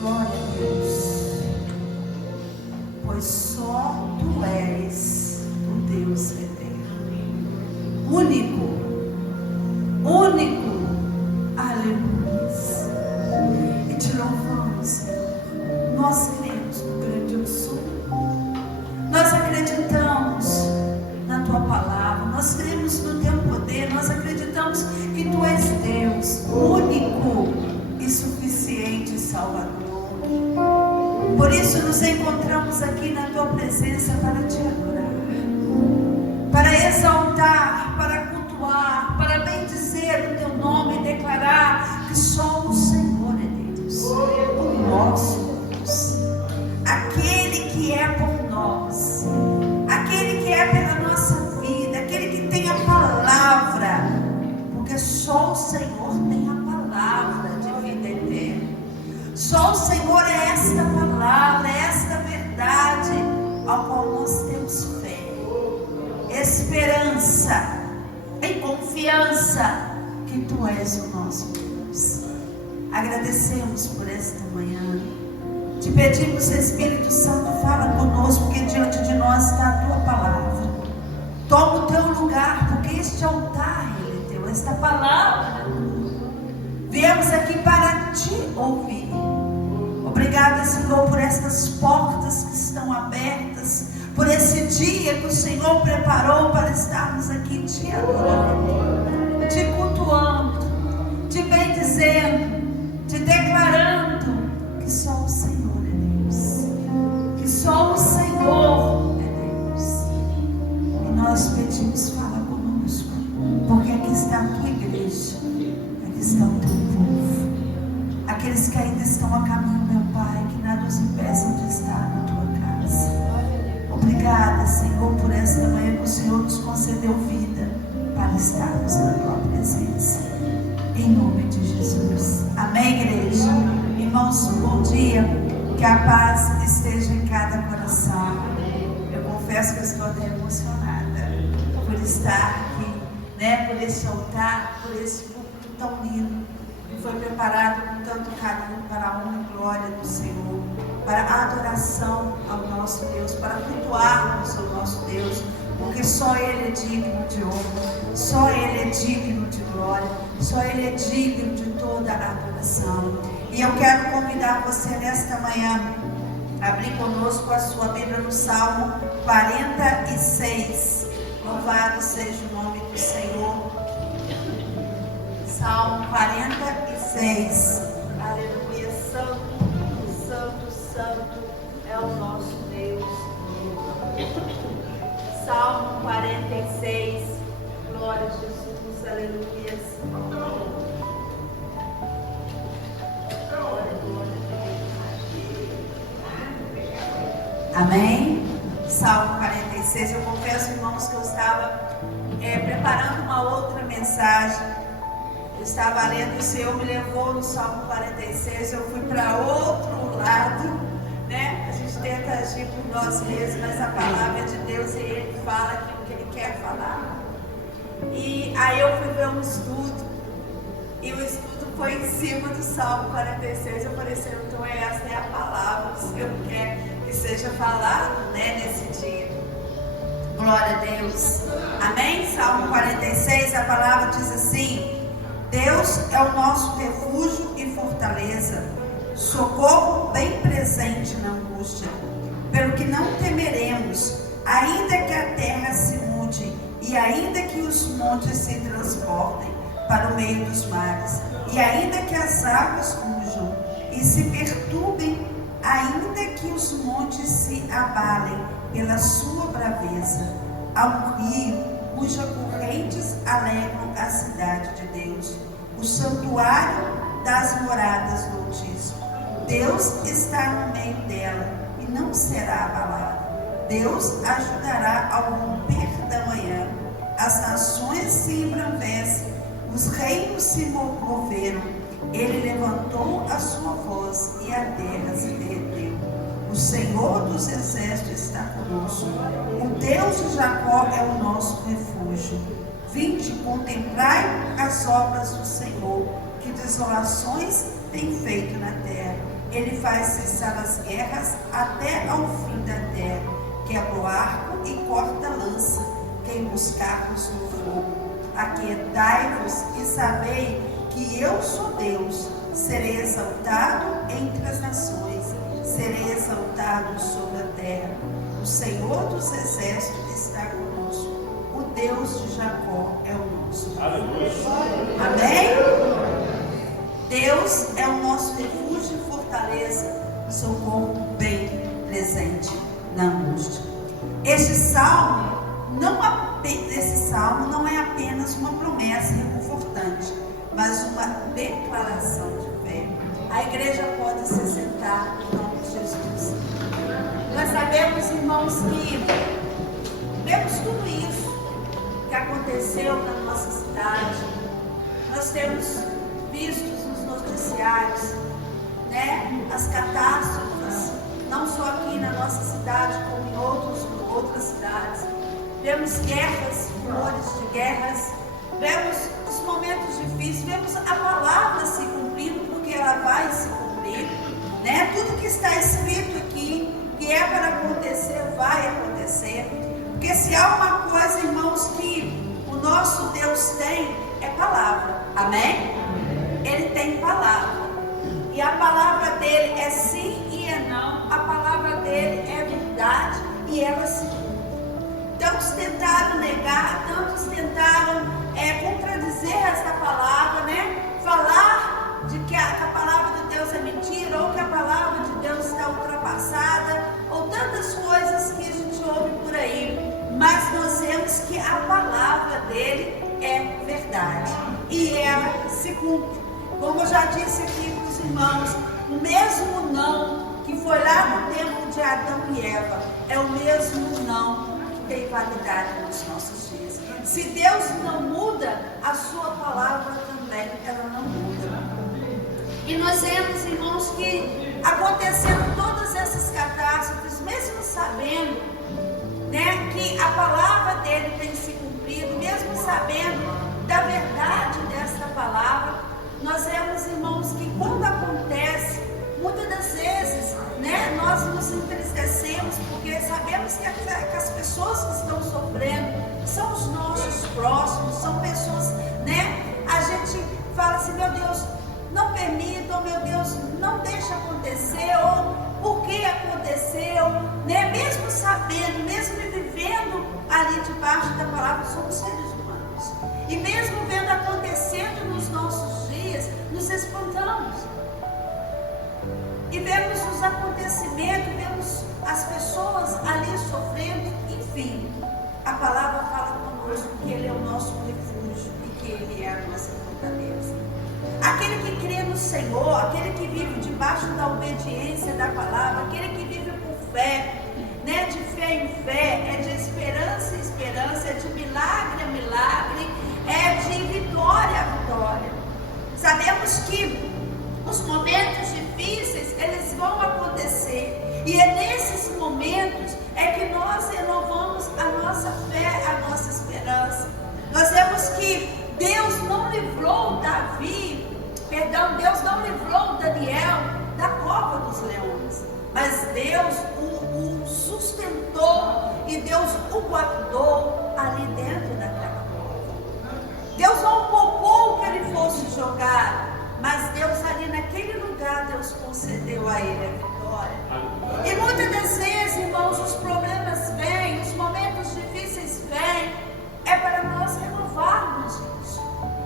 Glória a Deus, pois só Tu és o Deus eterno, único, aleluia, e Te louvamos, Senhor. Nós cremos no grande eu sou, nós acreditamos na Tua palavra, nós cremos no Teu poder, nós acreditamos que Tu és Deus, único e suficiente Salvador. Por isso nos encontramos aqui na Tua presença para Te adorar, para exaltar, para cultuar, para bendizer o Teu nome e declarar que só o Senhor é Deus, o nosso Deus, aquele que é por nós, aquele que é pela nossa vida, aquele que tem a palavra, porque só o Senhor tem a palavra de vida eterna. Só o Senhor é esta palavra, é esta verdade ao qual nós temos fé, esperança e confiança que Tu és o nosso Deus. Agradecemos por esta manhã. Te pedimos, Espírito Santo, fala conosco, porque diante de nós está a Tua palavra. Toma o Teu lugar, porque este altar é Teu, esta palavra. Viemos aqui para Te ouvir. Obrigada, Senhor, por estas portas que estão abertas, por esse dia que o Senhor preparou para estarmos aqui Te adorando, Te cultuando, Te bendizendo, Te declarando que só o Senhor é Deus, que só o Senhor é Deus. E nós pedimos, fala conosco, porque aqui está a Tua igreja, aqui está o Teu povo, aqueles que ainda estão a caminho, meu Pai, que nada os impeçam de estar na Tua casa. Obrigada, Senhor, por esta manhã que o Senhor nos concedeu vida para estarmos na Tua presença, em nome de Jesus. Amém, igreja? Irmãos, bom dia, que a paz esteja em cada coração. Eu confesso que eu estou até emocionada por estar aqui, por esse altar, por esse púlpito tão lindo, que foi preparado com tanto carinho para a honra e glória do Senhor, para a adoração ao nosso Deus, para cultuarmos o nosso Deus, porque só Ele é digno de honra, só Ele é digno de glória, só Ele é digno de toda a adoração. E eu quero convidar você nesta manhã a abrir conosco a sua Bíblia no Salmo 46. Louvado seja o nome do Senhor. Salmo 46. Aleluia. Santo, santo, santo é o nosso Deus. Salmo 46. Glória a Jesus. Aleluia. Amém? Salmo 46. Eu confesso, irmãos, que eu estava preparando uma outra mensagem. Eu estava lendo, o Senhor me levou no Salmo 46. Eu fui para outro lado, A gente tenta agir por nós mesmos, mas a palavra é de Deus e Ele fala aquilo que Ele quer falar. E aí eu fui ver um estudo, e o estudo foi em cima do Salmo 46. Eu falei, Senhor, então essa é a palavra que o Senhor quer que seja falado, nesse dia. Glória a Deus. Amém? Salmo 46, a palavra diz assim: Deus é o nosso refúgio e fortaleza, socorro bem presente na angústia. Pelo que não temeremos, ainda que a terra se mude, e ainda que os montes se transportem para o meio dos mares, e ainda que as águas rujam e se perturbem, ainda que os montes se abalem pela sua braveza, ao rio cujas correntes alegram a cidade de Deus, o santuário das moradas do Altíssimo. Deus está no meio dela e não será abalado. Deus ajudará ao romper da manhã. As nações se embravecem, os reinos se moveram. Ele levantou a sua voz e a terra se derreteu. O Senhor dos exércitos está conosco. O Deus de Jacó é o nosso refúgio. Vinde, contemplai as obras do Senhor, que desolações tem feito na terra. Ele faz cessar as guerras até ao fim da terra. Quebra o arco e corta a lança. Queima os carros no fogo. Aquietai-vos e sabei que eu sou Deus. Serei exaltado entre as nações. Serei exaltado sobre a terra. O Senhor dos exércitos está conosco. O Deus de Jacó é o nosso. Aleluia. Amém? Deus é o nosso refúgio e fortaleza, socorro bem presente na angústia. Esse salmo não é apenas uma promessa reconfortante, mas uma declaração de fé. A igreja pode se sentar em nome de Jesus. Nós sabemos, irmãos, que vemos tudo isso que aconteceu na nossa cidade. Nós temos visto nos noticiários, né, as catástrofes, não só aqui na nossa cidade, como em outras cidades. Vemos guerras, rumores de guerras, vemos os momentos difíceis, vemos a palavra se cumprindo, porque ela vai se cumprir, né? Tudo que está escrito aqui, que é para acontecer, vai acontecer. Porque se há uma coisa, irmãos, que o nosso Deus tem, é palavra. Amém? Ele tem palavra. E a palavra dele é sim e é não. A palavra dele é verdade e ela se cumpre. Tantos tentaram negar, tantos tentaram contradizer esta palavra, né? Falar de que a palavra de Deus é mentira, ou que a palavra de Deus está ultrapassada, ou tantas coisas que a gente ouve por aí. Mas nós vemos que a palavra dele é verdade e ela se cumpre. Como eu já disse aqui para os irmãos, o mesmo não que foi lá no tempo de Adão e Eva é o mesmo não que tem validade nos nossos dias. Se Deus não muda, a sua palavra também ela não muda. E nós vemos, irmãos, que acontecendo todas essas catástrofes, mesmo sabendo, né, que a palavra dele tem se cumprido, mesmo sabendo da verdade desta palavra, nós vemos, irmãos, que quando acontece, muitas das vezes, né, nós nos entristecemos, porque sabemos que as pessoas que estão sofrendo são os nossos próximos, são pessoas, né, a gente fala assim, meu Deus, não permita, ou meu Deus, não deixa acontecer, ou por que aconteceu, né, mesmo sabendo, mesmo vivendo ali debaixo da palavra, somos seres humanos, e mesmo vendo acontecendo nos nossos dias, nos espantamos, e vemos os acontecimentos, vemos as pessoas ali sofrendo, enfim, a palavra fala conosco que Ele é o nosso refúgio e que Ele é a nossa fortaleza. Aquele que crê no Senhor, aquele que vive debaixo da obediência da palavra, aquele que vive por fé, né, de fé em fé, é de esperança em esperança, é de milagre a milagre, é de vitória a vitória. Sabemos que os momentos difíceis, eles vão acontecer, e é nesses momentos é que nós renovamos a nossa fé, a nossa esperança. Nós vemos que Deus não livrou Deus não livrou Daniel da cova dos leões, mas Deus o sustentou e Deus o guardou ali dentro daquela cova. Deus não poupou que ele fosse jogado, mas Deus ali naquele lugar, Deus concedeu a ele a vitória. E muitas das vezes, irmãos, os problemas vêm, os momentos difíceis vêm, é para nós renovarmos isso,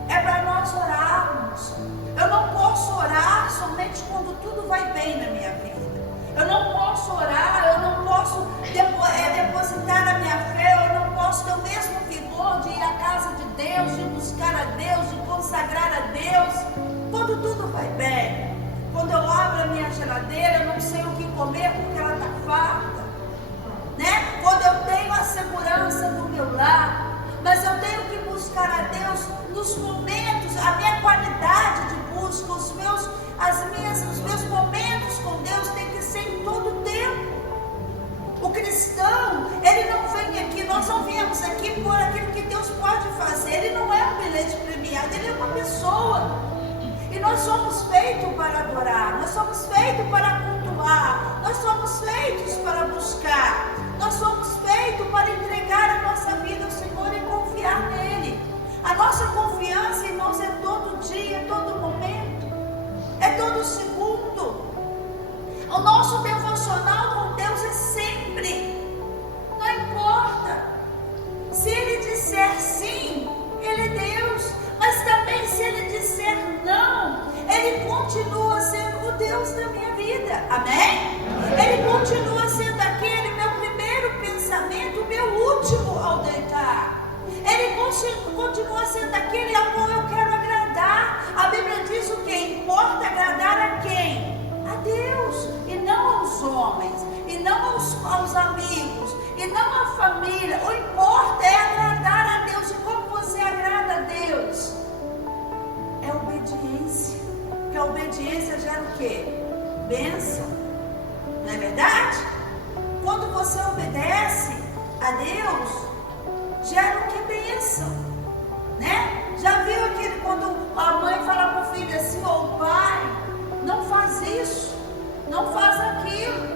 é para nós orarmos. Eu não posso orar somente quando tudo vai bem na minha vida. Eu não posso orar, eu não posso depositar a minha fé, eu não posso ter o mesmo vigor de ir à casa de Deus, de buscar a Deus, de consagrar a Deus, quando tudo vai bem. Quando eu abro a minha geladeira, eu não sei o que comer porque ela está farta, né? Quando eu tenho a segurança do meu lar, mas eu tenho que buscar a Deus nos momentos, a minha qualidade de busca, os meus momentos com Deus tem que ser em todo o tempo. O cristão, ele não vem aqui, nós não viemos aqui por aquilo que Deus pode fazer. Ele não é um bilhete premiado, ele é uma pessoa. E nós somos feitos para adorar, nós somos feitos para cultuar, nós somos feitos para buscar, nós somos feitos para entregar a nossa vida ao Senhor e confiar nele. A nossa confiança, irmãos, é todo dia, é todo momento, é todo segundo. O nosso devocional com Deus é sempre, não importa. Se Ele disser sim, Ele é Deus, mas também se Ele disser não, Ele continua sendo o Deus da minha vida, amém? Ele continua sendo aquele meu primeiro pensamento, o meu último ao deitar. Ele continua sendo aquele ao qual eu quero agradar. A Bíblia diz o que? Importa agradar a quem? A Deus, e não aos homens, e não aos amigos, e não à família. O importa é agradar a Deus. E como você agrada a Deus? É obediência. Porque a obediência gera o quê? Bênção. Não é verdade? Quando você obedece a Deus, gera o que? Bênção. Né? Já viu aquele quando a mãe fala para o filho assim, ou o pai, não faz isso, não faz aquilo,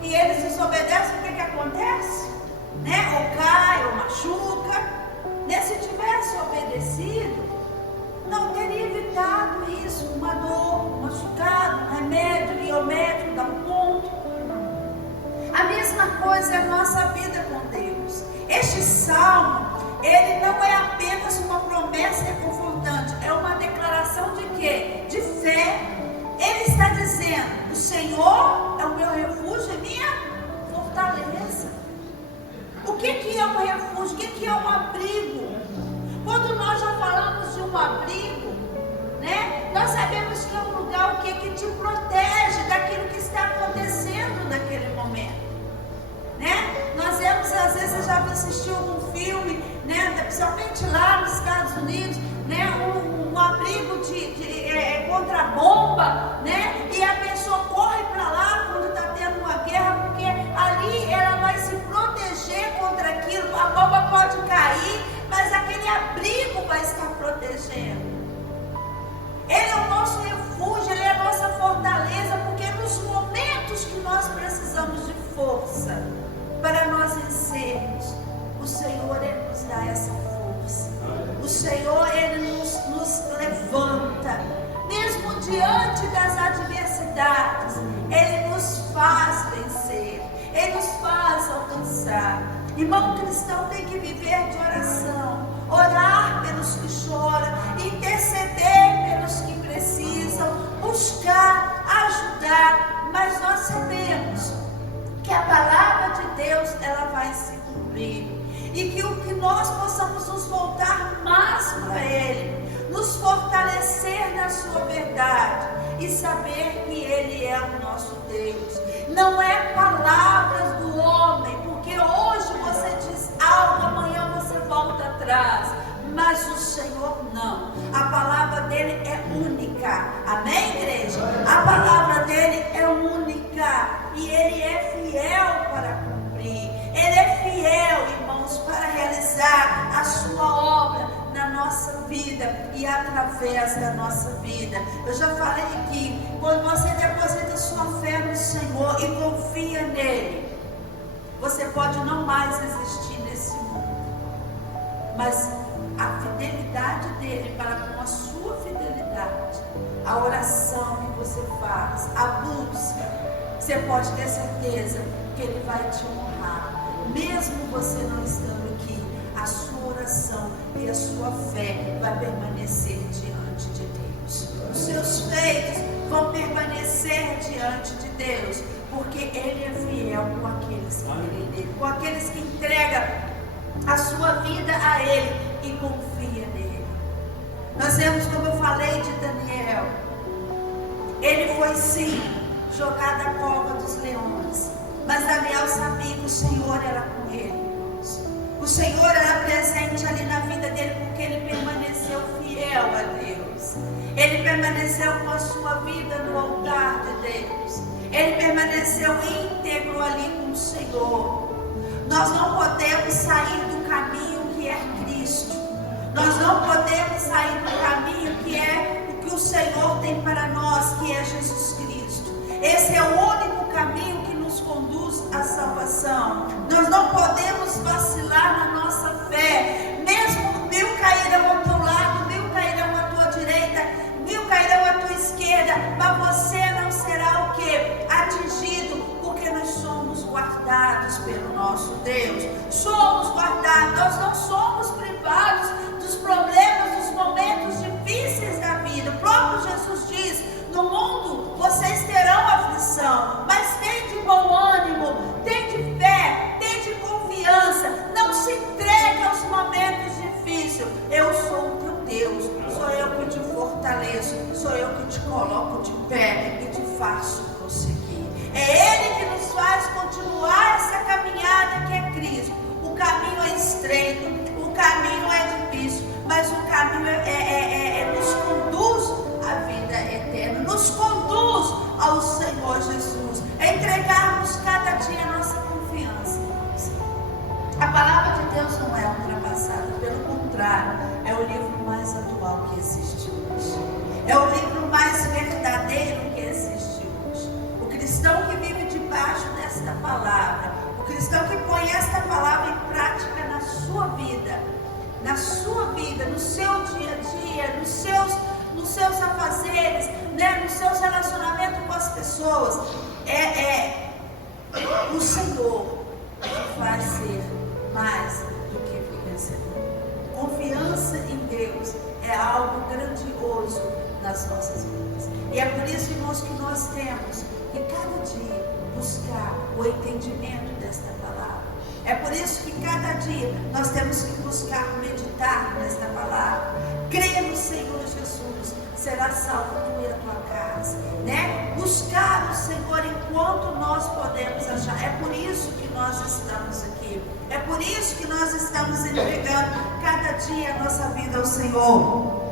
e eles desobedecem, o que acontece? Né? Ou cai, ou machuca, né? Se tivesse obedecido, não teria evitado isso, uma dor, um machucado, um remédio, ir ao médico, dar um ponto. A mesma coisa é a nossa vida com Deus. Este salmo, ele não é apenas uma promessa reconfortante, é uma declaração de quê? De fé. Ele está dizendo, o Senhor é o meu refúgio e minha fortaleza. O que é um refúgio? O que é um abrigo? Quando nós já falamos de um abrigo, né, nós sabemos que é um lugar o que te protege daquilo que está acontecendo naquele momento. Né? Nós vemos, às vezes, você já assistiu um filme, né, principalmente lá nos Estados Unidos, né, um abrigo contra a bomba, né, e a pessoa corre para lá quando está tendo uma guerra, porque ali ela vai se proteger contra aquilo. A bomba pode cair, mas aquele abrigo vai estar protegendo. Ele é o nosso refúgio, ele é a nossa fortaleza, porque nos momentos que nós precisamos de força para nós vencermos, o Senhor, Ele nos dá essa força. O Senhor, Ele nos levanta. Mesmo diante das adversidades, Ele nos faz vencer. Ele nos faz alcançar. Irmão cristão tem que viver de oração. Orar pelos que choram. Interceder pelos que precisam. Buscar, ajudar. Mas nós sabemos que a palavra de Deus, ela vai se cumprir. E que nós possamos nos voltar mais para Ele, nos fortalecer na sua verdade e saber que Ele é o nosso Deus. Não é palavras do homem, porque hoje você diz algo, amanhã você volta atrás. Mas o Senhor não. A palavra dele é única. Amém, igreja? A palavra dele é única. E ele é fiel para cumprir. Ele é fiel, irmãos, para realizar a sua obra na nossa vida e através da nossa vida. Eu já falei aqui, quando você deposita sua fé no Senhor e confia nele, você pode não mais existir nesse mundo. Mas a fidelidade dele para com a sua fidelidade, a oração que você faz, a busca, você pode ter certeza que ele vai te honrar. Mesmo você não estando aqui, a sua oração e a sua fé vai permanecer diante de Deus. Os seus feitos vão permanecer diante de Deus, porque ele é fiel com aqueles que creem nele, com aqueles que entregam a sua vida a ele e confia nele. Nós vemos, como eu falei de Daniel, ele foi sim jogado à cova dos leões, mas Daniel sabia que o Senhor era com ele. O Senhor era presente ali na vida dele, porque ele permaneceu fiel a Deus. Ele permaneceu com a sua vida no altar de Deus. Ele permaneceu íntegro ali com o Senhor. Nós não podemos sair do caminho que é Cristo. Nós não podemos sair do caminho que é o que o Senhor tem para nós, que é Jesus Cristo. Esse é o único caminho que nos conduz à salvação. Nós não podemos vacilar na nossa fé. Mesmo 1000 cairão ao teu lado, 1000 cairão à tua direita, 1000 cairão à tua esquerda, mas você não será o quê? Atingido, porque nós somos guardados pelo nosso Deus. Somos guardados, nós não somos privados dos problemas, dos momentos difíceis da vida. O próprio Jesus diz: no mundo vocês terão aflição, mas tem de bom ânimo, tem de fé, tem de confiança. Não se entregue aos momentos difíceis. Eu sou o teu Deus, sou eu que te fortaleço, sou eu que te coloco de pé e te faço prosseguir. É Ele que nos faz continuar essa caminhada que é Cristo. O caminho é estreito, o caminho é difícil, mas o caminho nos conduz à vida eterna, nos conduz ao Senhor Jesus. É entregarmos cada dia a nossa confiança. A palavra de Deus não é ultrapassada, pelo contrário, é o livro mais atual que existe hoje. É o livro mais verdadeiro que existe hoje. O cristão que vive debaixo desta palavra, o cristão que põe esta palavra em prática na sua vida, no seu dia a dia, nos seus afazeres, né, nos seus relacionamentos com as pessoas, o Senhor vai ser mais do que vencedor. Confiança em Deus é algo grandioso nas nossas vidas. E é por isso, irmãos, que nós temos que cada dia buscar o entendimento desta palavra. É por isso que cada dia nós temos que buscar meditar nesta palavra. Crer no Senhor Jesus, será salvo tu e a tua casa, né? Buscar o Senhor enquanto nós podemos achar. É por isso que nós estamos aqui. É por isso que nós estamos entregando cada dia a nossa vida ao Senhor.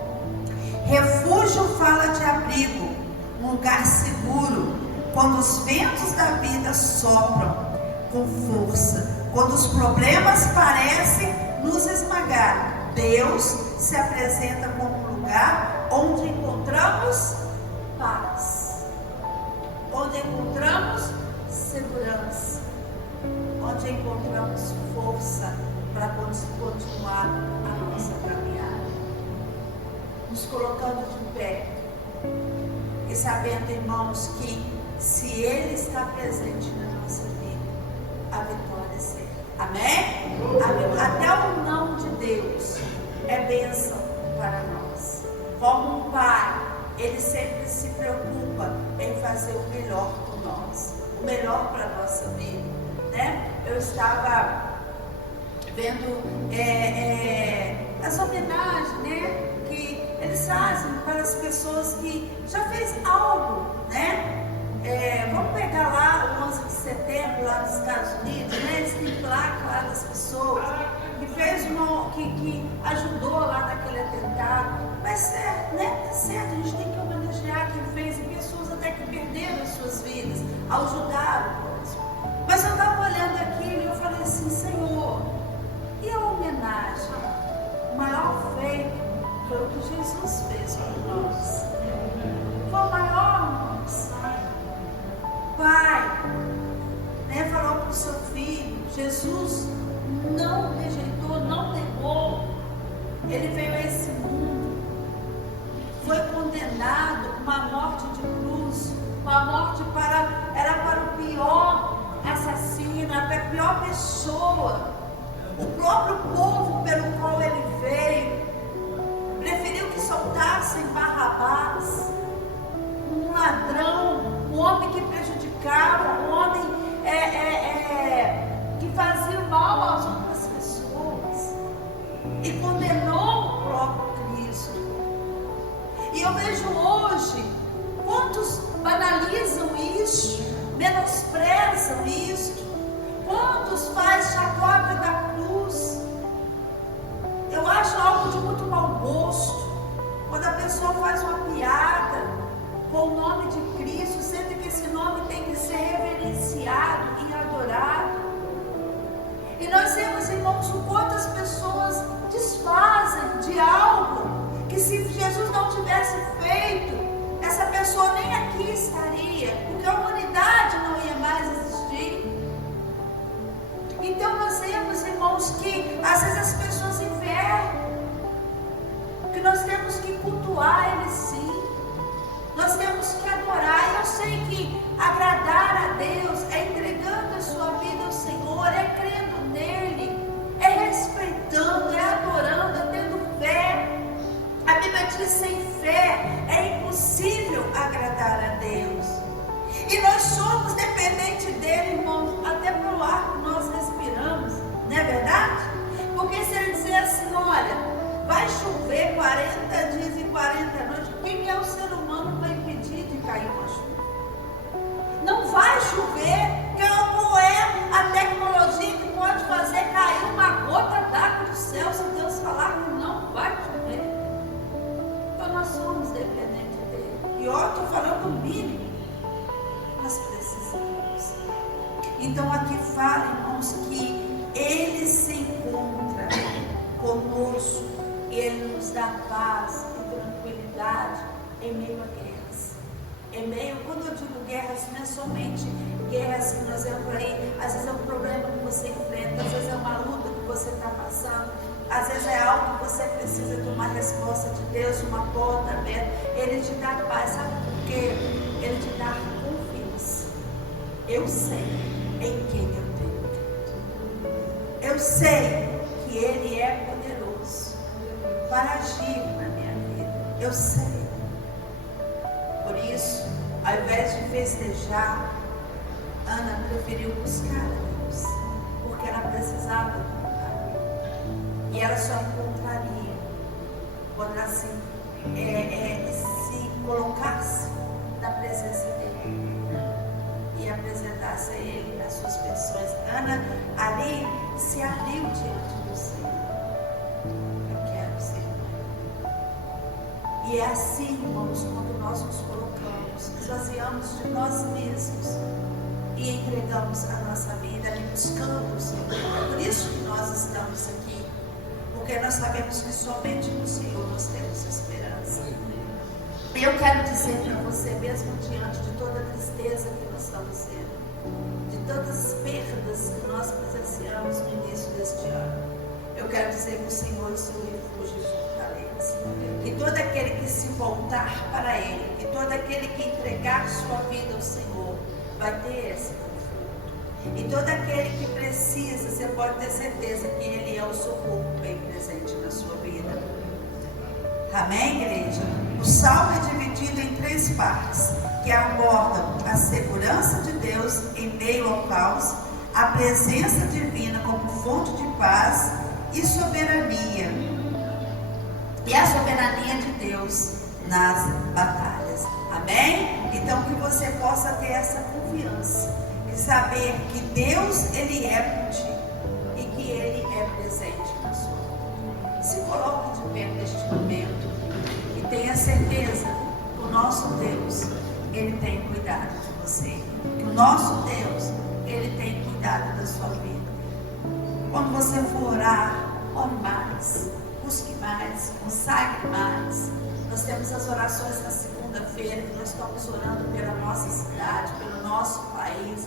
Refúgio fala de abrigo, um lugar seguro, quando os ventos da vida sopram com força, quando os problemas parecem nos esmagar, Deus se apresenta como um lugar onde encontramos paz, onde encontramos segurança, onde encontramos força para continuar a nossa caminhada, nos colocando de pé e sabendo, irmãos, que se Ele está presente na nossa vida, a vitória é certa. Amém? Até o não de Deus é bênção para nós. Como um pai, Ele sempre se preocupa em fazer o melhor por nós, o melhor para a nossa vida, né? Eu estava vendo as homenagens, né, que eles fazem para as pessoas que já fez algo, né? Vamos pegar lá o 11 de setembro, lá nos Estados Unidos, né? Eles têm placa lá das pessoas que fez que ajudou lá naquele atentado. Mas certo, né? Tá certo, a gente tem que homenagear quem fez, e pessoas até que perderam as suas vidas ao ajudar o próximo. Mas eu estava olhando aquilo e eu falei assim: Senhor, e a homenagem? O maior feito foi o que Jesus fez por nós. Foi o maior, irmãos. Pai, né, falou para o seu filho. Jesus não rejeitou, não negou. Ele veio a esse mundo, foi condenado, uma morte de cruz, uma morte era para o pior assassino, a pior pessoa. O próprio povo pelo qual ele veio preferiu que soltassem Barrabás, um ladrão, um homem que prejudicava, um homem que fazia mal às outras pessoas, e condenou o próprio Cristo. E eu vejo hoje quantos banalizam isso, menosprezam isso, quantos faz chacota da cruz. Eu acho algo de muito mau gosto quando a pessoa faz uma piada com o nome de Cristo, sendo que esse nome tem que ser reverenciado e adorado. E nós vemos, irmãos, o quanto as pessoas desfazem de algo que, se Jesus não tivesse feito, pessoa nem aqui estaria, porque a humanidade não ia mais existir. Então nós vemos, irmãos, que às vezes as pessoas invertem, que nós temos que cultuar Ele sim, nós temos que adorar. E eu sei que agradar a Deus é entregando a sua vida ao Senhor, é crendo nele, é respeitando, é adorando, é tendo fé. A Bíblia diz: sem fé é impossível agradar a Deus. E nós somos dependentes dele, irmãos, até para o ar que nós respiramos, não é verdade? Porque se ele dizer assim: olha, vai chover 40 dias e 40 noites, quem é o ser humano para impedir de cair uma chuva? Não vai chover, que como é a tecnologia que pode fazer cair uma gota d'água do céu, se Deus falar que não vai chover. Então nós somos dependentes dele. E eu estou falando o mínimo. Nós precisamos. Então aqui fala, irmãos, que Ele se encontra conosco, Ele nos dá paz e tranquilidade em meio a guerras. Em meio, quando eu digo guerras, não é somente guerras que nós vemos por aí, às vezes é um problema que você enfrenta, às vezes é uma luta que você está passando, às vezes é algo que você precisa de uma resposta de Deus, uma porta aberta. Ele te dá paz, sabe por quê? Ele te dá confiança. Eu sei em quem eu tenho. Eu sei que Ele é poderoso para agir na minha vida. Eu sei. Por isso, ao invés de festejar, Ana preferiu buscar a Deus, porque ela precisava encontrar Ele. E ela só encontraria quando ela se colocasse na presença dele e apresentasse a Ele as suas petições. Ana ali se abriu diante do Senhor. Eu quero ser mãe. E é assim, irmãos, quando nós nos colocamos, esvaziamos de nós mesmos e entregamos a nossa vida e buscando o Senhor. É por isso que nós estamos aqui, porque nós sabemos que somente no Senhor nós temos esperança. E eu quero dizer para você, mesmo diante de toda a tristeza que nós estamos tendo, de todas as perdas que nós presenciamos no início deste ano, eu quero dizer que o Senhor é o seu refúgio e fortaleza. Que todo aquele que se voltar para Ele, que todo aquele que entregar sua vida ao Senhor, vai ter esse conforto. E todo aquele que precisa, você pode ter certeza que Ele é o socorro bem presente na sua vida. Amém, igreja? O salmo é dividido em 3 partes, que abordam a segurança de Deus em meio ao caos, a presença divina como fonte de paz e soberania. E a soberania de Deus nas batalhas. Amém? Então que você possa ter essa confiança e saber que Deus, Ele é contigo e que Ele é presente na sua vida. Se coloque de pé neste momento e tenha certeza que o nosso Deus, Ele tem cuidado de você. Que o nosso Deus, Ele tem cuidado da sua vida. Quando você for orar, ore mais, busque mais, consagre mais. Nós temos as orações na segunda-feira, que nós estamos orando pela nossa cidade, pelo nosso país,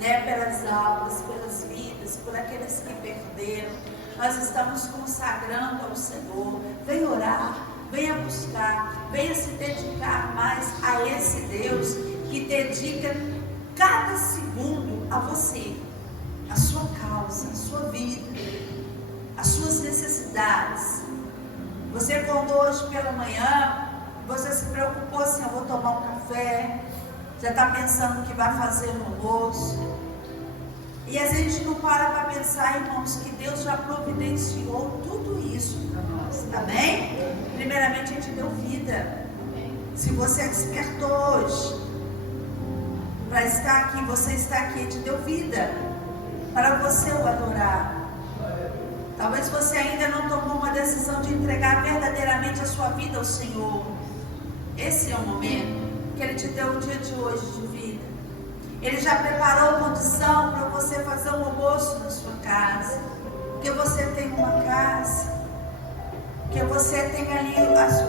né? Pelas almas, pelas vidas, por aqueles que perderam. Nós estamos consagrando ao Senhor. Venha orar, venha buscar, venha se dedicar mais a esse Deus que dedica cada segundo a você, a sua causa, a sua vida, as suas necessidades. Você acordou hoje pela manhã, você se preocupou assim: eu vou tomar um café, já está pensando o que vai fazer no almoço. E a gente não para pensar, irmãos, que Deus já providenciou tudo isso para nós. Amém? Primeiramente, a gente deu vida. Se você despertou hoje para estar aqui, você está aqui, a gente deu vida para você o adorar. Talvez você ainda não tomou uma decisão de entregar verdadeiramente a sua vida ao Senhor. Esse é o momento que Ele te deu o dia de hoje de vida. Ele já preparou condição para você fazer um almoço na sua casa. Que você tem uma casa. Que você tem ali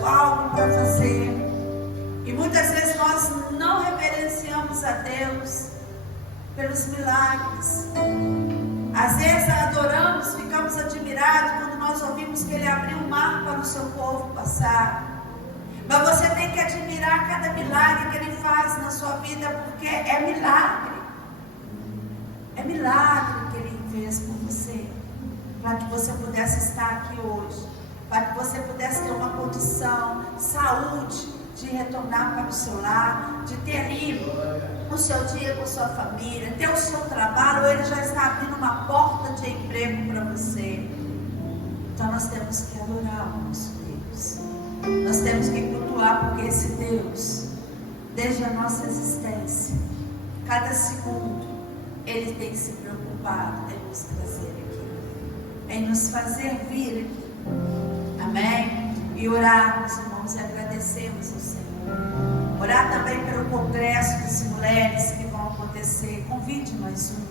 algo para fazer. E muitas vezes nós não reverenciamos a Deus pelos milagres. Às vezes adoramos, ficamos admirados quando nós ouvimos que Ele abriu o mar para o seu povo passar. Mas você tem que admirar cada milagre que Ele faz na sua vida, porque é milagre. É milagre que Ele fez por você, para que você pudesse estar aqui hoje, para que você pudesse ter uma condição, saúde, de retornar para o seu lar, de ter ali o seu dia com sua família, ter o seu trabalho, ou Ele já está abrindo uma porta de emprego para você. Então nós temos que adorar o nosso Deus. Nós temos que cultuar, porque esse Deus, desde a nossa existência, cada segundo, Ele tem se preocupado em nos trazer aqui, em nos fazer vir aqui. Amém? E orarmos, irmãos, e agradecemos ao Senhor. Orar também pelo congresso das mulheres que vão acontecer. Convide mais um.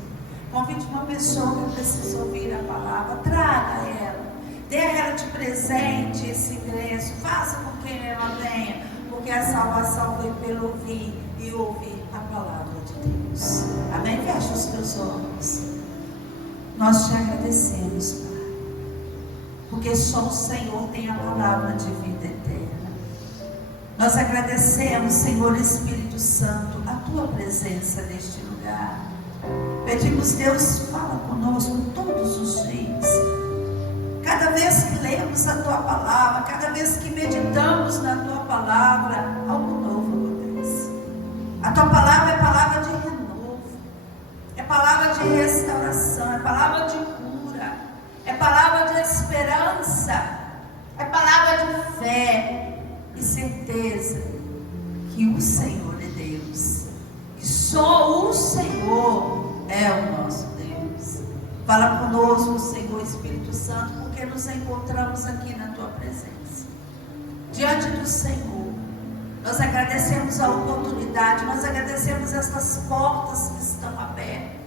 Convide uma pessoa que precisa ouvir a palavra. Traga ela. Dê a ela de presente esse ingresso. Faça com que ela venha. Porque a salvação foi pelo ouvir e ouvir a palavra de Deus. Amém? Feche os teus olhos. Nós te agradecemos, Pai. Porque só o Senhor tem a palavra de vida eterna. Nós agradecemos, Senhor Espírito Santo, a Tua presença neste lugar. Pedimos, Deus, fala conosco todos os dias. Cada vez que lemos a Tua palavra, cada vez que meditamos na Tua palavra, algo novo acontece. A Tua palavra é palavra de renovo, é palavra de restauração, é palavra de cura, é palavra de esperança, é palavra de fé e certeza que o Senhor é Deus, que só o Senhor é o nosso Deus. Fala conosco, Senhor Espírito Santo, porque nos encontramos aqui na Tua presença, diante do Senhor. Nós agradecemos a oportunidade, nós agradecemos estas portas que estão abertas.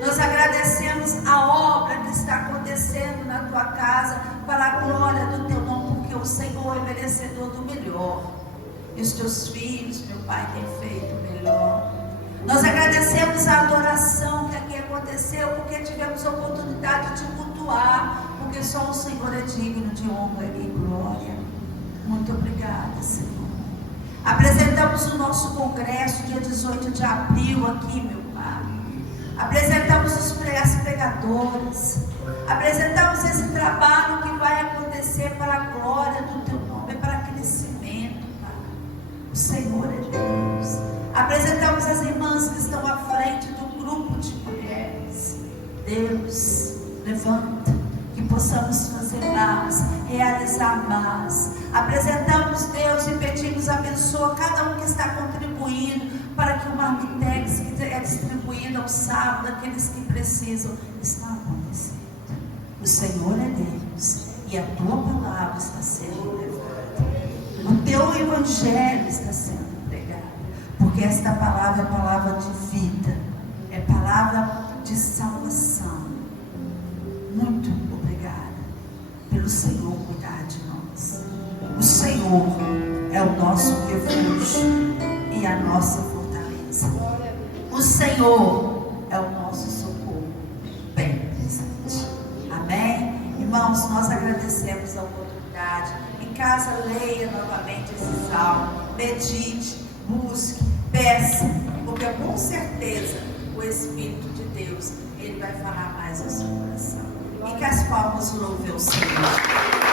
Nós agradecemos a obra que está acontecendo na Tua casa, para a glória do Teu nome, porque o Senhor é merecedor do melhor. E os Teus filhos, meu Pai, têm feito o melhor. Nós agradecemos a adoração que aqui aconteceu, porque tivemos a oportunidade de cultuar, porque só o Senhor é digno de honra e glória. Muito obrigada, Senhor. Apresentamos o nosso congresso dia 18 de abril aqui, meu Pai. Apresentamos as pregadores, apresentamos esse trabalho que vai acontecer para a glória do Teu nome, para crescimento, Pai. O Senhor é Deus. Apresentamos as irmãs que estão à frente do grupo de mulheres. Deus, levanta, que possamos fazer mais, realizar mais. Apresentamos, Deus, e pedimos, abençoa cada um que está contribuindo para que o marmitex que é distribuído ao sábado, aqueles que precisam, está acontecendo. O Senhor é Deus e a Tua palavra está sendo levada. O Teu evangelho está sendo pregado, porque esta palavra é palavra de vida, é palavra de salvação. Muito obrigada pelo Senhor cuidar de nós. O Senhor é o nosso refúgio e a nossa fortaleza. O Senhor é o nosso socorro bem presente. Amém? Irmãos, nós agradecemos a oportunidade. Em casa, leia novamente esse salmo, medite, busque, peça, porque com certeza o Espírito de Deus, Ele vai falar mais ao seu coração. E que as palmas louvem o Senhor.